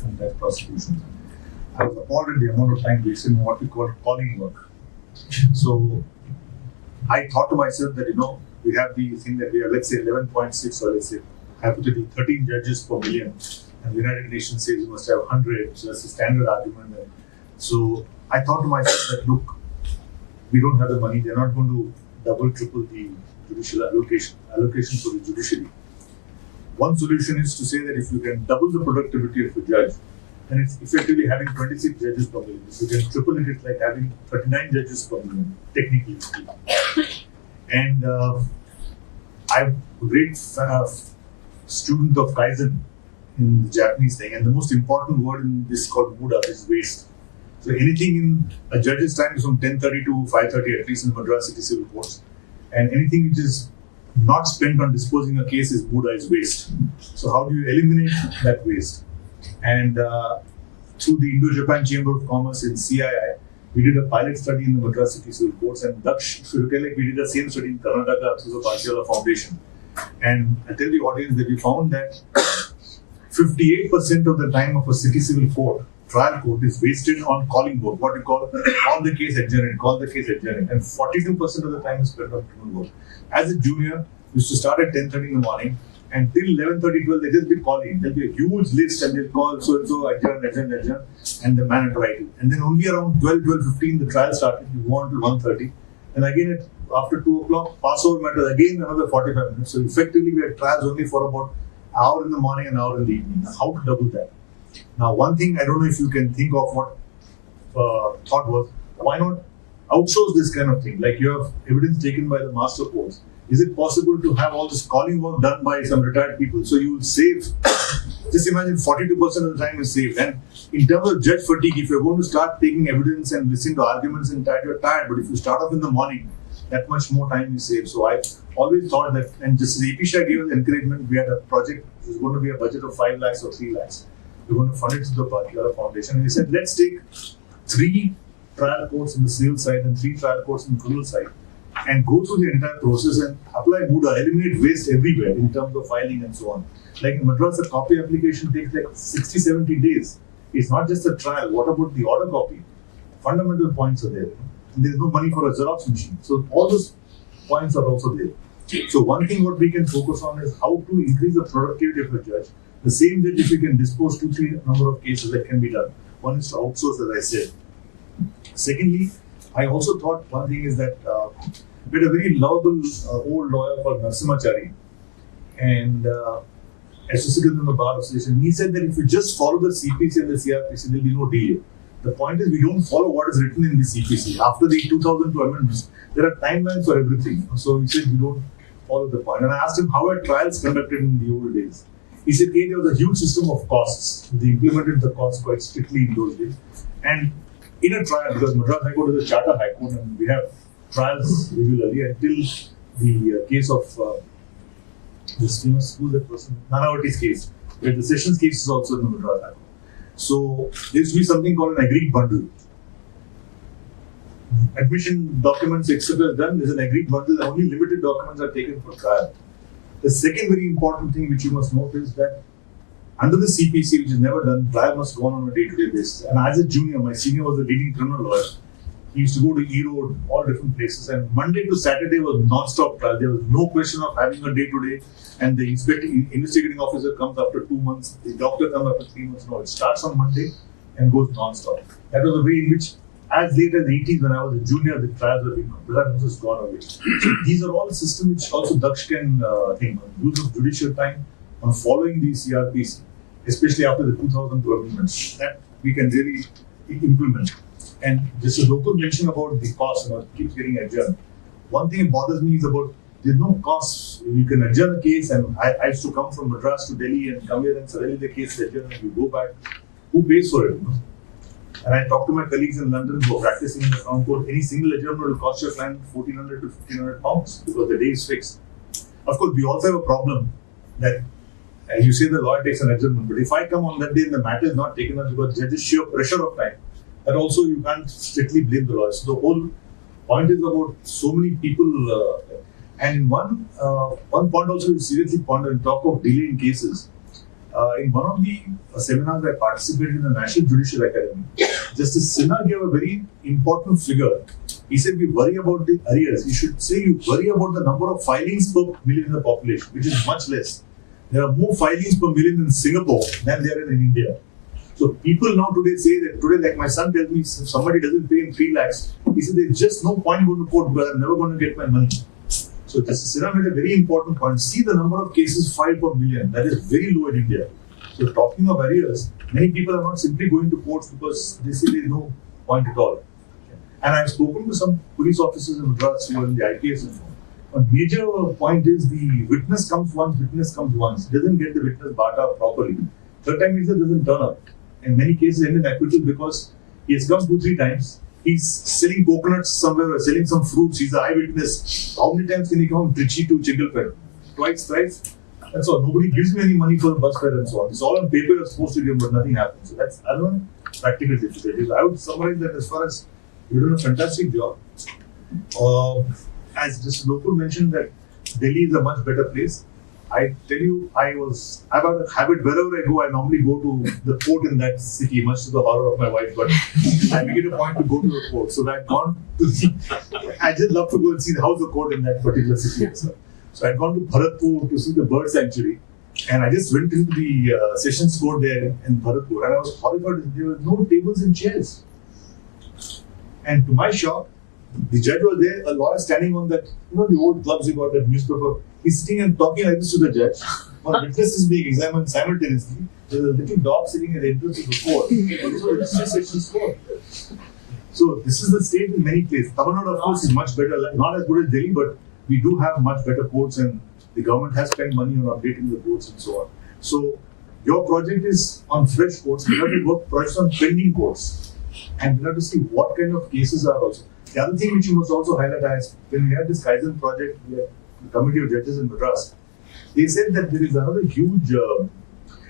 and that prosecution. I was appalled at the amount of time wasted in what we call calling work. So I thought to myself that, we have the thing that we are, let's say 11.6 or let's say hypothetically 13 judges per million, and the United Nations says you must have 100, so that's the standard argument. And so I thought to myself that, look, we don't have the money, they're not going to double, triple the judicial allocation for the judiciary. One solution is to say that if you can double the productivity of a judge, then it's effectively having 26 judges per million. If you can triple it, it's like having 39 judges per million, technically speaking. And I'm a great student of Kaizen in the Japanese thing, and the most important word in this is called Buddha, is waste. So anything in a judge's time is from 10:30 to 5:30, at least in Madras City Civil Courts. And anything which is not spent on disposing a case is Buddha, is waste. So how do you eliminate that waste? And through the Indo-Japan Chamber of Commerce in CII, we did a pilot study in the Madras City Civil Courts, and Daksh, if you look at we did the same study in Karnataka through the Panchala Foundation. And I tell the audience that we found that 58% of the time of a city civil court, trial court, is wasted on calling work, what we call the case adjourned, call the case adjourned, and 42% of the time is spent on criminal work. As a junior, we used to start at 10:30 in the morning, and till 11:30, 12, they just be calling. There'll be a huge list, and they'll call so-and-so, adjourn, and the man had to write it. And then only around 12:15, the trial started. You go on till 1:30. And again, after 2 o'clock, Passover matters, again another 45 minutes. So effectively, we had trials only for about an hour in the morning and an hour in the evening. How to double that? Now, one thing, I don't know if you can think of what thought was, why not outsource this kind of thing? Like you have evidence taken by the master courts. Is it possible to have all this calling work done by some retired people? So you will save, just imagine 42% of the time is saved. And in terms of judge fatigue, if you're going to start taking evidence and listening to arguments and tired, you're tired. But if you start off in the morning, that much more time is saved. So I always thought that, and just as APSHA gave us encouragement, we had a project, which was going to be a budget of 5 lakhs or 3 lakhs. We're going to fund it to the P.Datar Foundation. And we said, let's take 3 trial courts in the civil side and 3 trial courts in the criminal side, and go through the entire process and apply Buddha, eliminate waste everywhere in terms of filing and so on. Like in Madras, a copy application takes like 60-70 days. It's not just a trial. What about the order copy? Fundamental points are there. And there's no money for a Xerox machine. So all those points are also there. So one thing what we can focus on is how to increase the productivity of a judge. The same judge, if you can dispose 2-3 number of cases, that can be done. One is to outsource, as I said. Secondly, I also thought one thing is that we had a very lovable old lawyer called Narsimachari, and associated in the Bar Association. He said that if you just follow the CPC and the CRPC, there will be no delay. The point is, we don't follow what is written in the CPC. After the 2002 amendments, there are timelines for everything. So he said we don't follow the point. And I asked him how were trials conducted in the old days. He said, there was a huge system of costs. They implemented the costs quite strictly in those days. And in a trial, because Madras High Court is a charter high court, and we have trials regularly until the case of this famous school that was Nanavati's case, where the Sessions case is also in the Madras High Court. So there used to be something called an agreed bundle. Admission documents, etc. is done. There's an agreed bundle. Only limited documents are taken for trial. The second very important thing which you must note is that under the CPC, which is never done, trial must go on a day-to-day basis. And as a junior, my senior was a leading criminal lawyer. He used to go to E-Road, all different places. And Monday to Saturday was non-stop trial. There was no question of having a day-to-day. And the investigating officer comes after 2 months. The doctor comes after 3 months. No, it starts on Monday and goes non-stop. That was the way in which, as late as the 80s, when I was a junior, the trials were being done. That was just gone away. So these are all the systems which also Daksh can think on. Use of judicial time on following the CRPC, especially after the 2012 amendments. That we can really implement. And just a local mention about the cost, keeps getting adjourned. One thing that bothers me is about there's no cost. You can adjourn a case, and I used to come from Madras to Delhi and come here and suddenly the case is adjourned and you go back. Who pays for it? And I talked to my colleagues in London who are practicing in the Crown Court. Any single adjournment will cost your client 1,400 to 1,500 pounds because the day is fixed. Of course, we also have a problem that you say the lawyer takes an adjournment, but if I come on that day and the matter is not taken up because there is sheer pressure of time, that also you can't strictly blame the lawyer. So the whole point is about so many people. And in one point also we seriously ponder and talk of delay in cases. In one of the seminars I participated in the National Judicial Academy, Justice Sinha gave a very important figure. He said, we worry about the arrears. You should say you worry about the number of filings per million in the population, which is much less. There are more filings per million in Singapore than there are in India. So people now today say that today, like my son tells me, if somebody doesn't pay him 3 lakhs, he said there's just no point going to court because I'm never going to get my money. So Justice Sinha made a very important point. See the number of cases filed per million. That is very low in India. So talking of arrears, many people are not simply going to courts because they say there's no point at all. And I've spoken to some police officers in Madras who are in the IPS and so on. A major point is the witness comes once, doesn't get the witness barred up properly. Third time he doesn't turn up. In many cases end in acquittal because he has come 2-3 times. He's selling coconuts somewhere or selling some fruits. He's an eyewitness. How many times can he come from Trichy to Chingalpet? Twice, thrice? That's all. Nobody gives me any money for the bus fare and so on. It's all on paper you're supposed to give, but nothing happens. So that's another practical difficulty. I would summarize that as far as you're doing a fantastic job. As just local mentioned that Delhi is a much better place. I tell you, I have a habit wherever I go, I normally go to the port in that city, much to the horror of my wife, but I make it a point to go to the port. So I'd gone to see, I just love to go and see how's the court in that particular city. So I'd gone to Bharatpur to see the bird sanctuary, and I just went into the sessions court there in Bharatpur, and I was horrified. There were no tables and chairs. And to my shock, the judge was there, a lawyer standing on that, the old clubs you got, that newspaper. He's sitting and talking like this to the judge. One witness is being examined simultaneously. There's a little dog sitting at the entrance of the court. So it's just sessions court. So this is the state in many places. Tamil Nadu, of course, is much better, not as good as Delhi, but we do have much better courts, and the government has spent money on updating the courts and so on. So your project is on fresh courts. We have to work projects on pending courts, and we have to see what kind of cases are also. The other thing which you must also highlight is when we had this Kaizen project, we had the committee of judges in Madras. They said that there is another huge.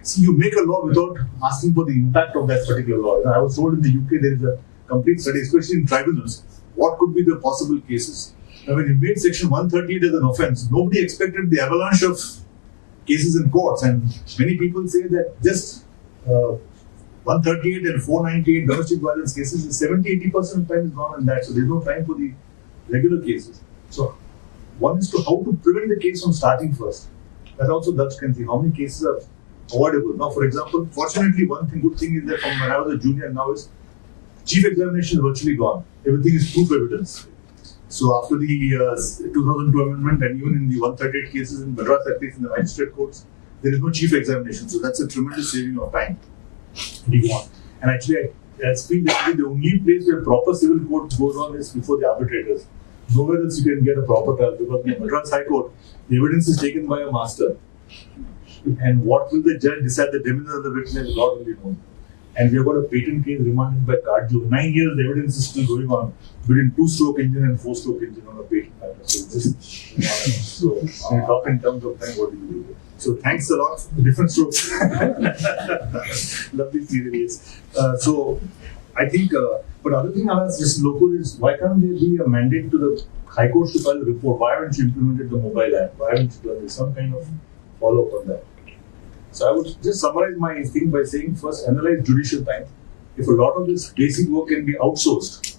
See, you make a law without asking for the impact of that particular law. I was told in the UK there is a complete study, especially in tribunals, what could be the possible cases. Now, when you made Section 138 as an offence, nobody expected the avalanche of cases in courts, and many people say that just 138 and 498 domestic violence cases, 70-80% of time is gone on that, so there's no time for the regular cases. So, one is to how to prevent the case from starting first. That also Dutch can see how many cases are avoidable. Now, for example, fortunately, good thing is that from when I was a junior now is chief examination is virtually gone. Everything is proof evidence. So after the 2002 amendment and even in the 138 cases in Madras, at least in the magistrate courts, there is no chief examination. So that's a tremendous saving of time. And actually, I feel that the only place where proper civil court goes on is before the arbitrators. Nowhere else you can get a proper trial because in the Madras High Court, the evidence is taken by a master. And what will the judge decide the demeanor of the witness, God only knows. And we have got a patent case remanded by Kardju. 9 years, the evidence is still going on between 2-stroke engine and 4-stroke engine on a patent matter. So when you talk in terms of time, what do you do? So thanks a lot. Different strokes. Lovely series. So I think, but other thing I'll ask just local is why can't there be a mandate to the High Court to file a report? Why haven't you implemented the mobile app? Why haven't you done some kind of follow up on that? So I would just summarize my thing by saying first analyze judicial time. If a lot of this basic work can be outsourced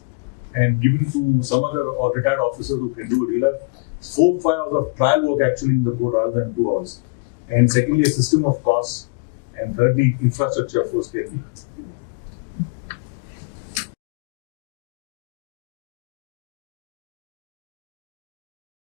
and given to some other or retired officer who can do it, you'll have 4-5 hours of trial work actually in the court rather than 2 hours. And secondly, a system of costs. And thirdly, infrastructure of course can be